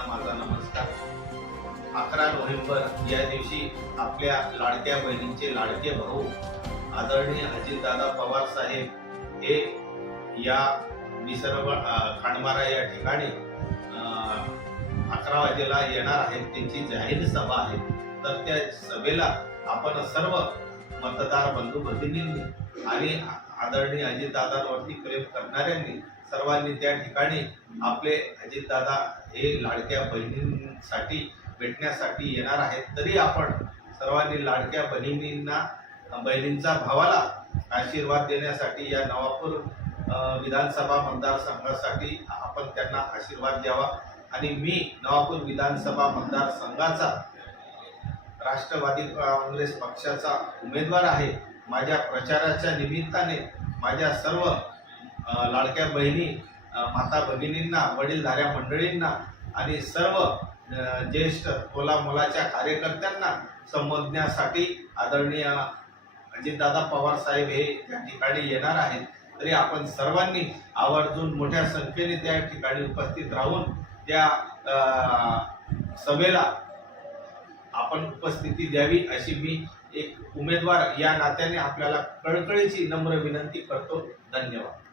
सर्वांना माझा नमस्कार अकरा नोव्हेंबर या दिवशी आपल्या लाडक्या बहिणींचे लाडके भाऊ आदरणीय अजितदादा पवार साहेब हे या निसर्ग खांडमारा या ठिकाणी अकरा वाजेला येणार आहेत त्यांची जाहीर सभा आहे तर त्या सभेला आपण सर्व मतदार बंधू भगिनींनी आणि आदरणीय अजितदादांवरती प्रेम करणाऱ्यांनी सर्वांनी त्या ठिकाणी आपले अजितदादा हे लाडक्या बहिणींसाठी भेटण्यासाठी येणार आहेत तरी आपण सर्वांनी लाडक्या बहिणींना बहिणींचा भावाला आशीर्वाद देण्यासाठी या नवापूर विधानसभा मतदारसंघासाठी आपण त्यांना आशीर्वाद द्यावा आणि मी नवापूर विधानसभा मतदारसंघाचा राष्ट्रवादी काँग्रेस पक्षाचा उमेदवार आहे माझ्या प्रचाराच्या निमित्ताने माझ्या सर्व लाडक्या बहिणी माता भगिनींना वडीलधाऱ्या मंडळींना आणि सर्व ज्येष्ठ खोला मुलाच्या कार्यकर्त्यांना संबोधण्यासाठी आदरणीय अजितदादा पवार साहेब हे त्या ठिकाणी येणार आहेत तरी आपण सर्वांनी आवर्जून मोठ्या संख्येने त्या ठिकाणी उपस्थित राहून त्या सभेला आपण उपस्थिती द्यावी अशी मी एक उमेदवार या नात्याने आपल्याला कळकळीची नम्र विनंती करतो धन्यवाद